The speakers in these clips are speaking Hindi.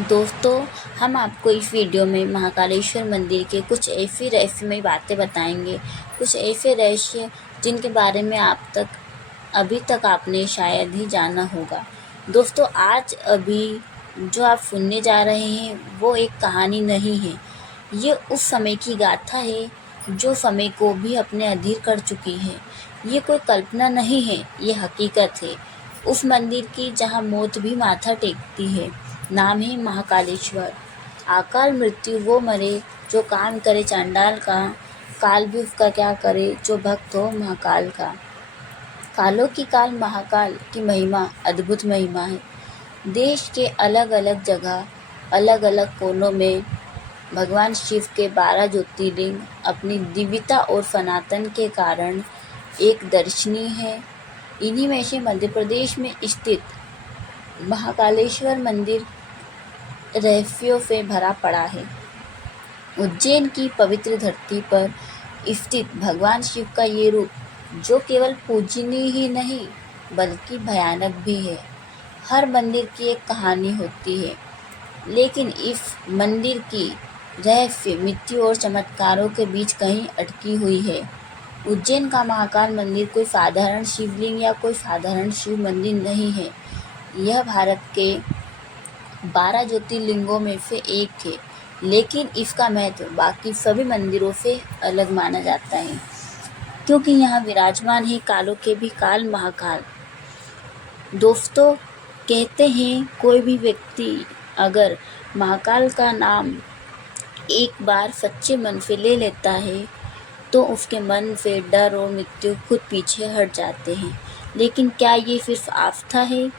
दोस्तों, हम आपको इस वीडियो में महाकालेश्वर मंदिर के कुछ ऐसी रहस्यमय बातें बताएंगे, कुछ ऐसे रहस्य जिनके बारे में अभी तक आपने शायद ही जाना होगा। दोस्तों, आज अभी जो आप सुनने जा रहे हैं वो एक कहानी नहीं है, ये उस समय की गाथा है जो समय को भी अपने अधीर कर चुकी है। ये कोई कल्पना नहीं है, ये हकीकत है उस मंदिर की जहाँ मौत भी माथा टेकती है। नाम है महाकालेश्वर। अकाल मृत्यु वो मरे जो काम करे चांडाल का, काल भी उसका क्या करे जो भक्त हो महाकाल का। कालों की काल महाकाल की महिमा अद्भुत महिमा है। देश के अलग अलग जगह, अलग अलग कोनों में भगवान शिव के 12 ज्योतिर्लिंग अपनी दिव्यता और सनातन के कारण एक दर्शनीय है। इन्हीं में से मध्य प्रदेश में स्थित महाकालेश्वर मंदिर रहस्यों से भरा पड़ा है। उज्जैन की पवित्र धरती पर स्थित भगवान शिव का ये रूप, जो केवल पूजनीय ही नहीं बल्कि भयानक भी है। हर मंदिर की एक कहानी होती है, लेकिन इस मंदिर की रहस्य मृत्यु और चमत्कारों के बीच कहीं अटकी हुई है। उज्जैन का महाकाल मंदिर कोई साधारण शिवलिंग या कोई साधारण शिव मंदिर नहीं है। यह भारत के 12 ज्योतिर्लिंगों में से एक है, लेकिन इसका महत्व बाकी सभी मंदिरों से अलग माना जाता है, क्योंकि यहाँ विराजमान है कालों के भी काल महाकाल। दोस्तों, कहते हैं कोई भी व्यक्ति अगर महाकाल का नाम एक बार सच्चे मन से ले लेता है तो उसके मन से डर और मृत्यु खुद पीछे हट जाते हैं। लेकिन क्या ये सिर्फ आस्था है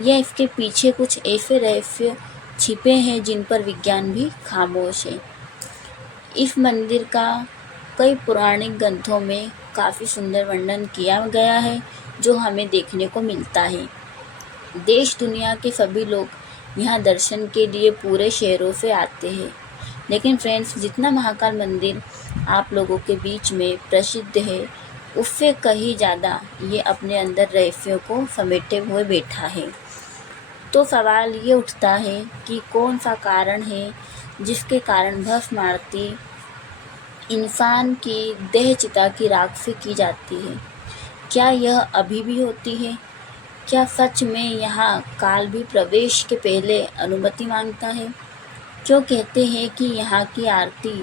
या इसके पीछे कुछ ऐसे रहस्य छिपे हैं जिन पर विज्ञान भी खामोश है? इस मंदिर का कई पौराणिक ग्रंथों में काफ़ी सुंदर वर्णन किया गया है, जो हमें देखने को मिलता है। देश दुनिया के सभी लोग यहाँ दर्शन के लिए पूरे शहरों से आते हैं। लेकिन फ्रेंड्स, जितना महाकाल मंदिर आप लोगों के बीच में प्रसिद्ध है, उससे कहीं ज़्यादा ये अपने अंदर रहस्यों को समेटे हुए बैठा है। तो सवाल ये उठता है कि कौन सा कारण है जिसके कारण भस्म आरती इंसान की देह चिता की राख से की जाती है? क्या यह अभी भी होती है? क्या सच में यहाँ काल भी प्रवेश के पहले अनुमति मांगता है? जो कहते हैं कि यहाँ की आरती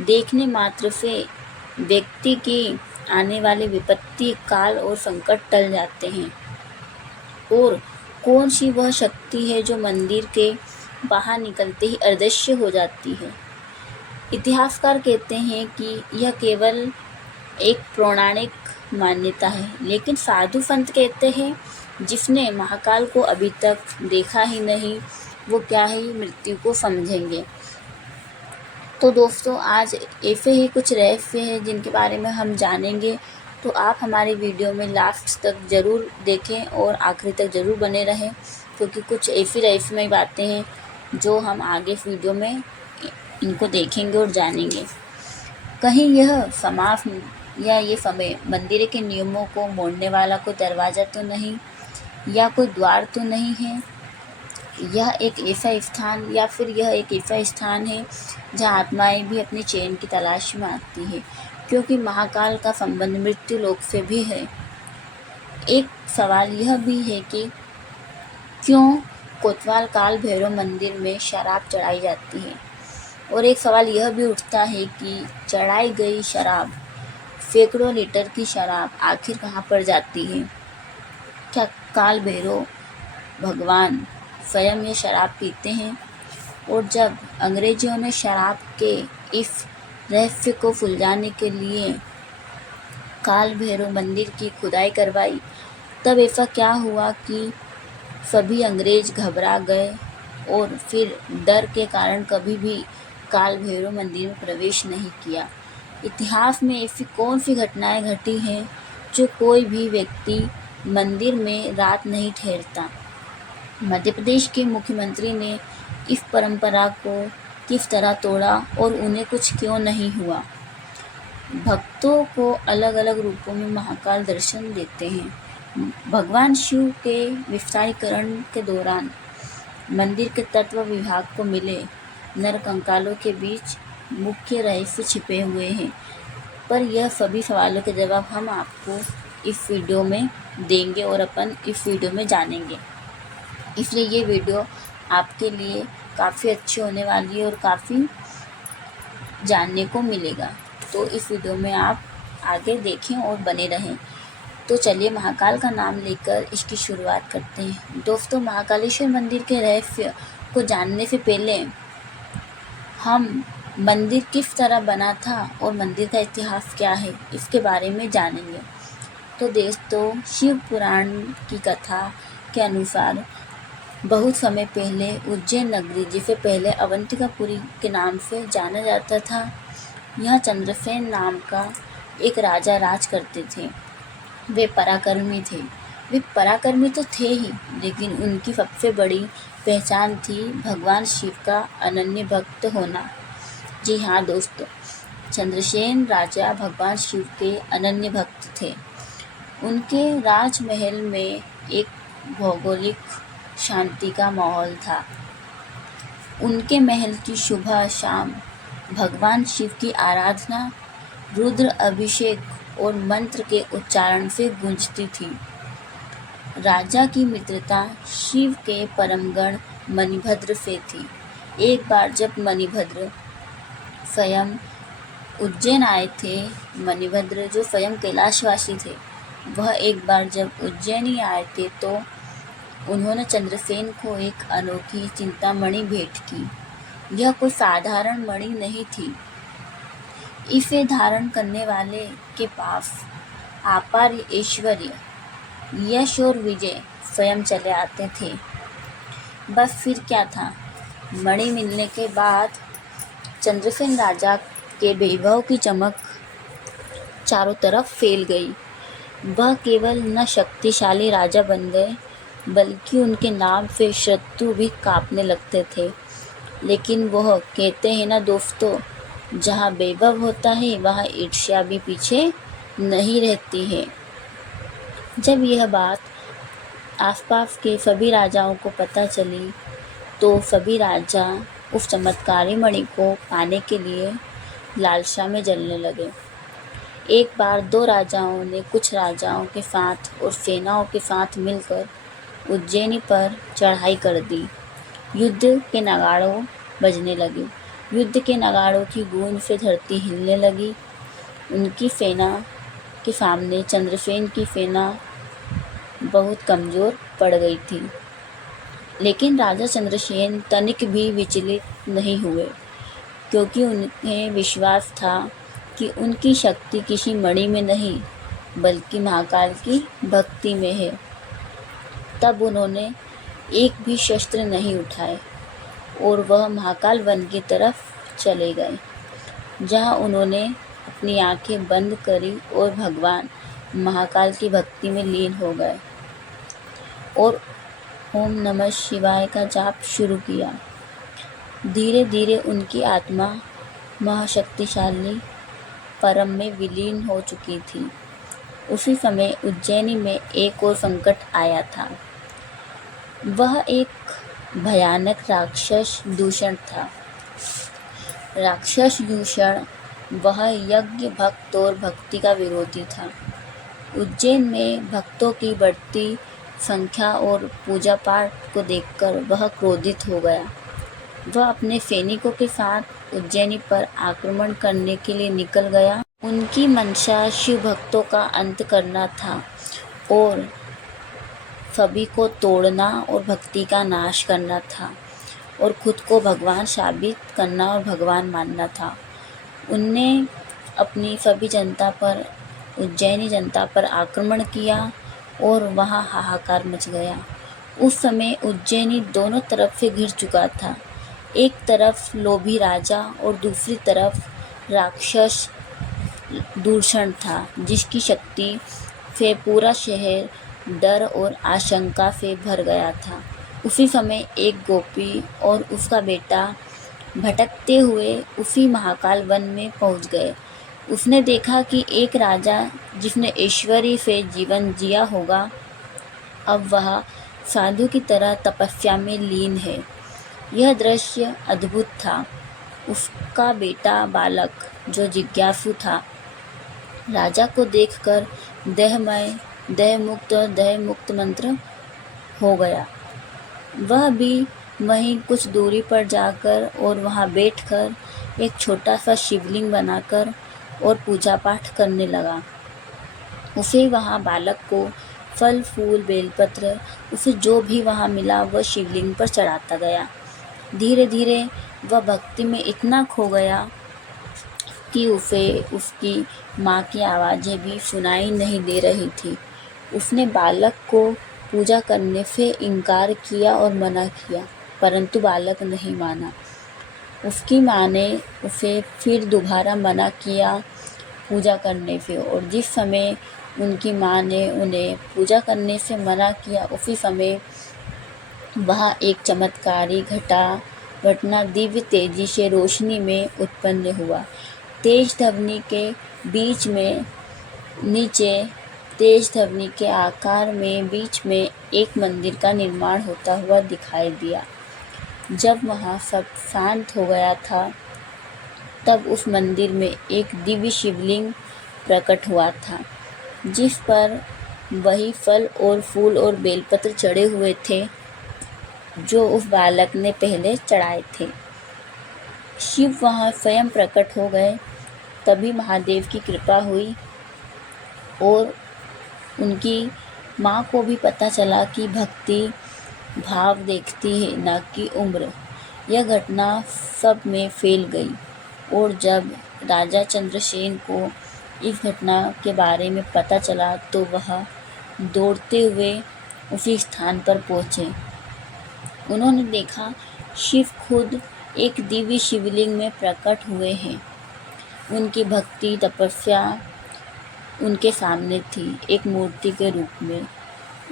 देखने मात्र से व्यक्ति की आने वाले विपत्ति, काल और संकट टल जाते हैं। और कौन सी वह शक्ति है जो मंदिर के बाहर निकलते ही अदृश्य हो जाती है? इतिहासकार कहते हैं कि यह केवल एक पौराणिक मान्यता है, लेकिन साधु संत कहते हैं जिसने महाकाल को अभी तक देखा ही नहीं, वो क्या ही मृत्यु को समझेंगे। तो दोस्तों, आज ऐसे ही कुछ रहस्य हैं जिनके बारे में हम जानेंगे। तो आप हमारे वीडियो में लास्ट तक ज़रूर देखें और आखिरी तक ज़रूर बने रहें, क्योंकि कुछ ऐसी रहस्यमय बातें हैं जो हम आगे वीडियो में इनको देखेंगे और जानेंगे। कहीं यह समाज या ये समय मंदिर के नियमों को मोड़ने वाला कोई दरवाज़ा तो नहीं, या कोई द्वार तो नहीं है? यह एक ऐसा स्थान या फिर यह एक ऐसा स्थान है जहाँ आत्माएं भी अपने चैन की तलाश में आती है, क्योंकि महाकाल का संबंध मृत्यु लोक से भी है। एक सवाल यह भी है कि क्यों कोतवाल काल भैरव मंदिर में शराब चढ़ाई जाती है? और एक सवाल यह भी उठता है कि चढ़ाई गई शराब, सैकड़ों लीटर की शराब आखिर कहाँ पर जाती है? क्या काल भैरव भगवान स्वयं ये शराब पीते हैं? और जब अंग्रेजियों ने शराब के इस रहस्य को सुलझाने के लिए काल भैरव मंदिर की खुदाई करवाई, तब ऐसा क्या हुआ कि सभी अंग्रेज घबरा गए और फिर डर के कारण कभी भी काल भैरव मंदिर में प्रवेश नहीं किया? इतिहास में ऐसी कौन सी घटनाएं घटी हैं जो कोई भी व्यक्ति मंदिर में रात नहीं ठहरता? मध्य प्रदेश के मुख्यमंत्री ने इस परंपरा को किस तरह तोड़ा और उन्हें कुछ क्यों नहीं हुआ? भक्तों को अलग अलग रूपों में महाकाल दर्शन देते हैं। भगवान शिव के विस्तारीकरण के दौरान मंदिर के तत्व विभाग को मिले नर कंकालों के बीच मुख्य रहस्य छिपे हुए हैं, पर यह सभी सवालों के जवाब हम आपको इस वीडियो में देंगे और अपन इस वीडियो में जानेंगे। इसलिए ये वीडियो आपके लिए काफ़ी अच्छी होने वाली है और काफ़ी जानने को मिलेगा। तो इस वीडियो में आप आगे देखें और बने रहें। तो चलिए महाकाल का नाम लेकर इसकी शुरुआत करते हैं। दोस्तों, महाकालेश्वर मंदिर के रहस्य को जानने से पहले हम मंदिर किस तरह बना था और मंदिर का इतिहास क्या है, इसके बारे में जानेंगे। तो दोस्तों, शिव पुराण की कथा के अनुसार बहुत समय पहले उज्जैन नगरी, जिसे पहले अवंतिकापुरी के नाम से जाना जाता था, यहाँ चंद्रसेन नाम का एक राजा राज करते थे। वे पराक्रमी तो थे ही, लेकिन उनकी सबसे बड़ी पहचान थी भगवान शिव का अनन्य भक्त होना। जी हाँ दोस्तों, चंद्रसेन राजा भगवान शिव के अनन्य भक्त थे। उनके राजमहल में एक भौगोलिक शांति का माहौल था। उनके महल की सुबह शाम भगवान शिव की आराधना, रुद्र अभिषेक और मंत्र के उच्चारण से गूंजती थी। राजा की मित्रता शिव के परमगण मणिभद्र से थी। एक बार जब मणिभद्र स्वयं उज्जैन आए थे, मणिभद्र जो स्वयं कैलाशवासी थे, वह एक बार जब उज्जैनी आए थे तो उन्होंने चंद्रसेन को एक अनोखी चिंतामणि भेंट की। यह कोई साधारण मणि नहीं थी। इसे धारण करने वाले के पास अपार ऐश्वर्य, यश और विजय स्वयं चले आते थे। बस फिर क्या था, मणि मिलने के बाद चंद्रसेन राजा के वैभव की चमक चारों तरफ फैल गई। वह केवल न शक्तिशाली राजा बन गए, बल्कि उनके नाम से शत्रु भी कांपने लगते थे। लेकिन वह कहते हैं ना दोस्तों, जहाँ वैभव होता है वहाँ ईर्ष्या भी पीछे नहीं रहती है। जब यह बात आसपास के सभी राजाओं को पता चली तो सभी राजा उस चमत्कारी मणि को पाने के लिए लालसा में जलने लगे। एक बार दो राजाओं ने कुछ राजाओं के साथ और सेनाओं के साथ मिलकर उज्जैनी पर चढ़ाई कर दी। युद्ध के नगाड़ों बजने लगे। युद्ध के नगाड़ों की गूंज से धरती हिलने लगी। उनकी सेना के सामने चंद्रसेन की सेना बहुत कमज़ोर पड़ गई थी। लेकिन राजा चंद्रसेन तनिक भी विचलित नहीं हुए, क्योंकि उन्हें विश्वास था कि उनकी शक्ति किसी मणि में नहीं, बल्कि महाकाल की भक्ति में है। तब उन्होंने एक भी शस्त्र नहीं उठाए और वह महाकाल वन की तरफ चले गए, जहां उन्होंने अपनी आंखें बंद करी और भगवान महाकाल की भक्ति में लीन हो गए और ओम नमः शिवाय का जाप शुरू किया। धीरे धीरे उनकी आत्मा महाशक्तिशाली परम में विलीन हो चुकी थी। उसी समय उज्जैनी में एक और संकट आया था। वह एक भयानक राक्षस दूषण था। राक्षस दूषण वह यज्ञ, भक्त और भक्ति का विरोधी था। उज्जैन में भक्तों की बढ़ती संख्या और पूजा पाठ को देखकर वह क्रोधित हो गया। वह अपने सैनिकों के साथ उज्जैनी पर आक्रमण करने के लिए निकल गया। उनकी मंशा शिव भक्तों का अंत करना था और सभी को तोड़ना और भक्ति का नाश करना था और खुद को भगवान साबित करना और भगवान मानना था। उनने अपनी सभी जनता पर, उज्जैनी जनता पर आक्रमण किया और वहाँ हाहाकार मच गया। उस समय उज्जैनी दोनों तरफ से घिर चुका था। एक तरफ लोभी राजा और दूसरी तरफ राक्षस दूषण था, जिसकी शक्ति से पूरा शहर डर और आशंका से भर गया था। उसी समय एक गोपी और उसका बेटा भटकते हुए उसी महाकाल वन में पहुंच गए। उसने देखा कि एक राजा जिसने ऐश्वर्य से जीवन जिया होगा, अब वह साधु की तरह तपस्या में लीन है। यह दृश्य अद्भुत था। उसका बेटा बालक, जो जिज्ञासु था, राजा को देखकर देहमय, देहमुक्त मंत्र हो गया। वह भी वहीं कुछ दूरी पर जाकर और वहां बैठकर एक छोटा सा शिवलिंग बनाकर और पूजा पाठ करने लगा। उसे वहां बालक को फल फूल बेलपत्र, उसे जो भी वहां मिला वह शिवलिंग पर चढ़ाता गया। धीरे धीरे वह भक्ति में इतना खो गया कि उसे उसकी माँ की आवाज़ें भी सुनाई नहीं दे रही थी। उसने बालक को पूजा करने से इनकार किया और मना किया, परंतु बालक नहीं माना। उसकी माँ ने उसे फिर दोबारा मना किया पूजा करने से, और जिस समय उनकी माँ ने उन्हें पूजा करने से मना किया, उसी समय वहाँ एक चमत्कारी घटना दिव्य तेजी से रोशनी में उत्पन्न हुआ। तेज धवनी के बीच में नीचे तेज धवनी के आकार में बीच में एक मंदिर का निर्माण होता हुआ दिखाई दिया। जब वहाँ सब शांत हो गया था, तब उस मंदिर में एक दिव्य शिवलिंग प्रकट हुआ था, जिस पर वही फल और फूल और बेलपत्र चढ़े हुए थे जो उस बालक ने पहले चढ़ाए थे। शिव वहाँ स्वयं प्रकट हो गए। तभी महादेव की कृपा हुई और उनकी माँ को भी पता चला कि भक्ति भाव देखती है, न कि उम्र। यह घटना सब में फैल गई, और जब राजा चंद्रसेन को इस घटना के बारे में पता चला तो वह दौड़ते हुए उसी स्थान पर पहुँचे। उन्होंने देखा शिव खुद एक दिव्य शिवलिंग में प्रकट हुए हैं। उनकी भक्ति तपस्या उनके सामने थी, एक मूर्ति के रूप में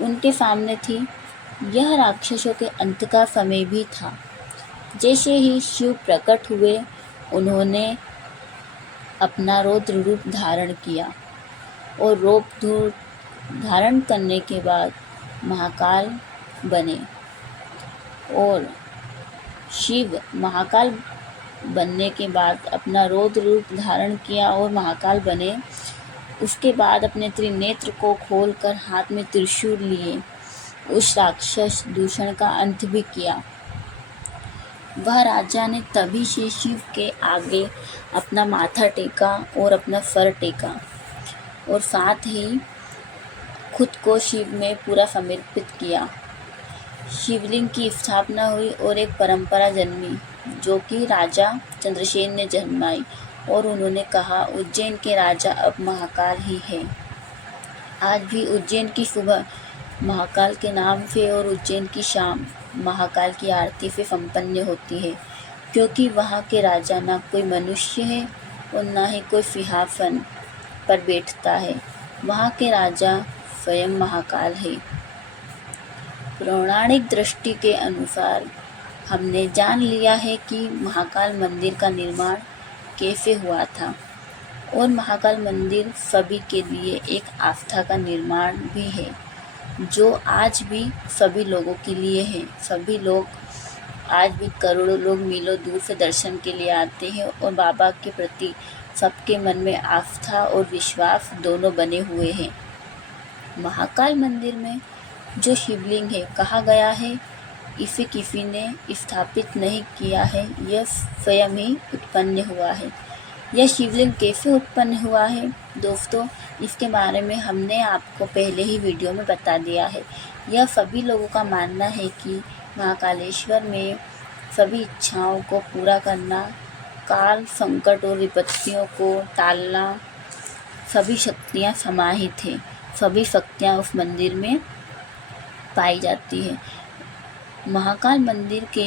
उनके सामने थी। यह राक्षसों के अंत का समय भी था। जैसे ही शिव प्रकट हुए, उन्होंने अपना रौद्र रूप धारण किया, और रूप धारण करने के बाद महाकाल बने। और शिव महाकाल बनने के बाद अपना रौद्र रूप धारण किया और महाकाल बने। उसके बाद अपने त्रिनेत्र को खोलकर हाथ में त्रिशूल लिए उस राक्षस दूषण का अंत भी किया। वह राजा ने तभी से शिव के आगे अपना माथा टेका और अपना सर टेका, और साथ ही खुद को शिव में पूरा समर्पित किया। शिवलिंग की स्थापना हुई और एक परंपरा जन्मी, जो कि राजा चंद्रसेन ने जन्माई, और उन्होंने कहा उज्जैन के राजा अब महाकाल ही है। आज भी उज्जैन की सुबह महाकाल के नाम से और उज्जैन की शाम महाकाल की आरती से संपन्न होती है, क्योंकि वहाँ के राजा ना कोई मनुष्य है और ना ही कोई सिंहासन पर बैठता है। वहाँ के राजा स्वयं महाकाल है। पौराणिक दृष्टि के अनुसार हमने जान लिया है कि महाकाल मंदिर का निर्माण कैसे हुआ था, और महाकाल मंदिर सभी के लिए एक आस्था का निर्माण भी है, जो आज भी सभी लोगों के लिए है। सभी लोग आज भी करोड़ों लोग मीलों दूर से दर्शन के लिए आते हैं, और बाबा के प्रति सबके मन में आस्था और विश्वास दोनों बने हुए हैं। महाकाल मंदिर में जो शिवलिंग है, कहा गया है इसे किसी ने स्थापित नहीं किया है, यह स्वयं ही उत्पन्न हुआ है। यह शिवलिंग कैसे उत्पन्न हुआ है दोस्तों, इसके बारे में हमने आपको पहले ही वीडियो में बता दिया है। यह सभी लोगों का मानना है कि महाकालेश्वर में सभी इच्छाओं को पूरा करना, काल संकट और विपत्तियों को टालना, सभी शक्तियाँ समाहित हैं। सभी शक्तियाँ उस मंदिर में पाई जाती है। महाकाल मंदिर के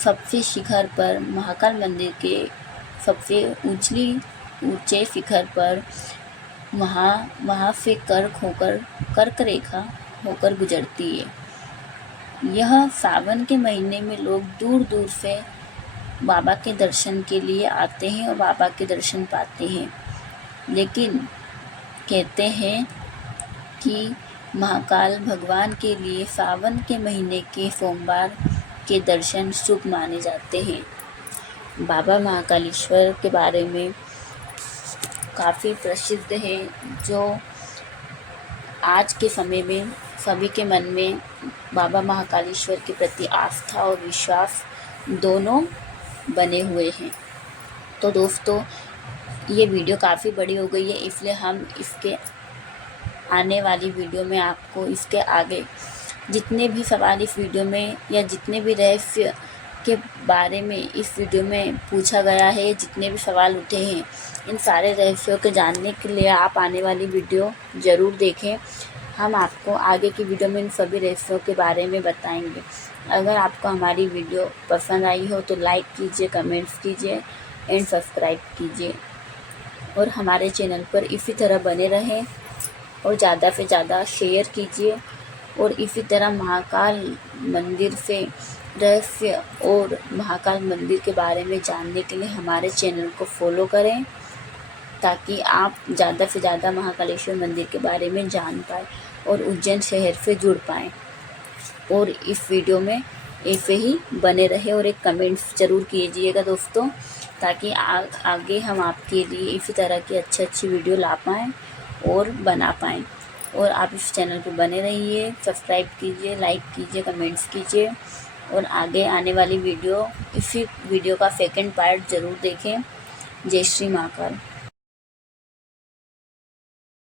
सबसे शिखर पर, महाकाल मंदिर के सबसे ऊंचे शिखर पर वहाँ से कर्क रेखा होकर गुजरती है। यह सावन के महीने में लोग दूर दूर से बाबा के दर्शन के लिए आते हैं और बाबा के दर्शन पाते हैं। लेकिन कहते हैं कि महाकाल भगवान के लिए सावन के महीने के सोमवार के दर्शन शुभ माने जाते हैं। बाबा महाकालेश्वर के बारे में काफ़ी प्रसिद्ध है, जो आज के समय में सभी के मन में बाबा महाकालेश्वर के प्रति आस्था और विश्वास दोनों बने हुए हैं। तो दोस्तों, ये वीडियो काफ़ी बड़ी हो गई है, इसलिए हम इसके आने वाली वीडियो में आपको इसके आगे जितने भी सवाल इस वीडियो में या जितने भी रहस्य के बारे में इस वीडियो में पूछा गया है, जितने भी सवाल उठे हैं, इन सारे रहस्यों को जानने के लिए आप आने वाली वीडियो ज़रूर देखें। हम आपको आगे की वीडियो में इन सभी रहस्यों के बारे में बताएंगे। अगर आपको हमारी वीडियो पसंद आई हो तो लाइक कीजिए, कमेंट्स कीजिए एंड सब्सक्राइब कीजिए और हमारे चैनल पर इसी तरह बने रहें और ज़्यादा से ज़्यादा शेयर कीजिए। और इसी तरह महाकाल मंदिर से रहस्य और महाकाल मंदिर के बारे में जानने के लिए हमारे चैनल को फॉलो करें, ताकि आप ज़्यादा से ज़्यादा महाकालेश्वर मंदिर के बारे में जान पाएँ और उज्जैन शहर से जुड़ पाएँ। और इस वीडियो में ऐसे ही बने रहे और एक कमेंट्स ज़रूर कीजिएगा दोस्तों, ताकि आगे हम आपके लिए इसी तरह की अच्छी वीडियो ला पाएँ और बना पाएँ। और आप इस चैनल पर बने रहिए, सब्सक्राइब कीजिए, लाइक कीजिए, कमेंट्स कीजिए और आगे आने वाली वीडियो इसी वीडियो का सेकंड पार्ट ज़रूर देखें। जय श्री महाकाल।